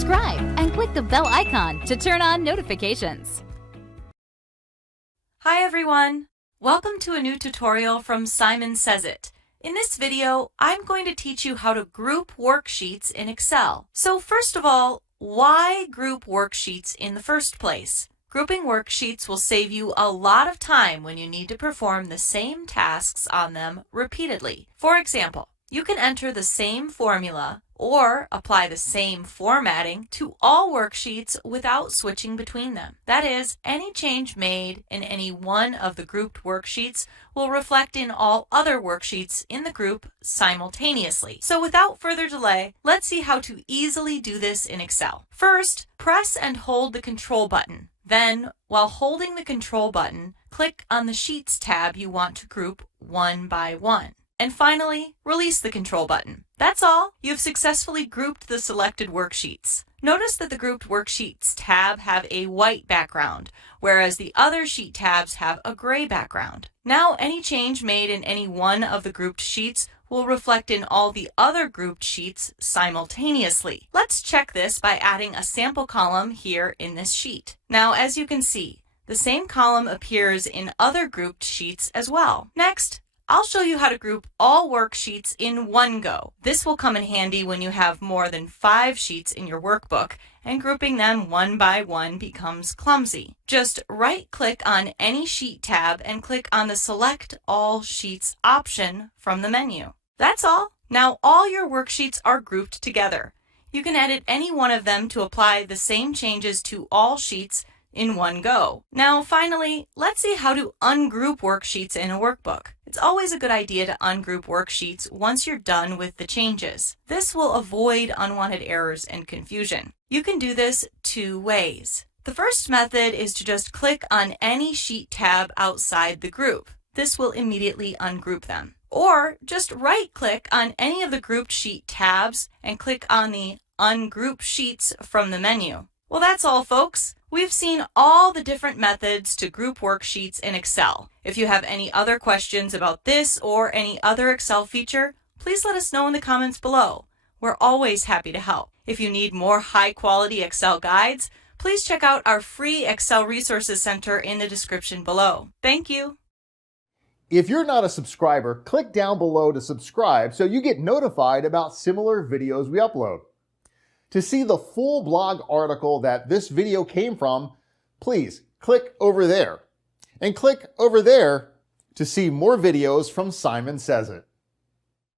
subscribe and click the bell icon to turn on notifications. Hi everyone! Welcome to a new tutorial from Simon Says It. In this video, I'm going to teach you how to group worksheets in Excel. So first of all, why group worksheets in the first place? Grouping worksheets will save you a lot of time when you need to perform the same tasks on them repeatedly. For example, you can enter the same formula or apply the same formatting to all worksheets without switching between them. That is, any change made in any one of the grouped worksheets will reflect in all other worksheets in the group simultaneously. So without further delay, let's see how to easily do this in Excel. First, press and hold the Control button. Then, while holding the Control button, click on the Sheets tab you want to group one by one. And finally, release the Control button. That's all. You've successfully grouped the selected worksheets. Notice that the Grouped Worksheets tab have a white background, whereas the other sheet tabs have a gray background. Now, any change made in any one of the grouped sheets will reflect in all the other grouped sheets simultaneously. Let's check this by adding a sample column here in this sheet. Now, as you can see, the same column appears in other grouped sheets as well. Next, I'll show you how to group all worksheets in one go. This will come in handy when you have more than 5 sheets in your workbook and grouping them one by one becomes clumsy. Just right-click on any sheet tab and click on the Select All Sheets option from the menu. That's all. Now all your worksheets are grouped together. You can edit any one of them to apply the same changes to all sheets in one go. Now finally, let's see how to ungroup worksheets in a workbook. It's always a good idea to ungroup worksheets once you're done with the changes. This will avoid unwanted errors and confusion. You can do this 2 ways. The first method is to just click on any sheet tab outside the group. This will immediately ungroup them. Or just right-click on any of the grouped sheet tabs and click on the Ungroup Sheets from the menu. Well, that's all, folks. We've seen all the different methods to group worksheets in Excel. If you have any other questions about this or any other Excel feature, please let us know in the comments below. We're always happy to help. If you need more high-quality Excel guides, please check out our free Excel Resources Center in the description below. Thank you. If you're not a subscriber, click down below to subscribe so you get notified about similar videos we upload. To see the full blog article that this video came from, please click over there. And click over there to see more videos from Simon Says It.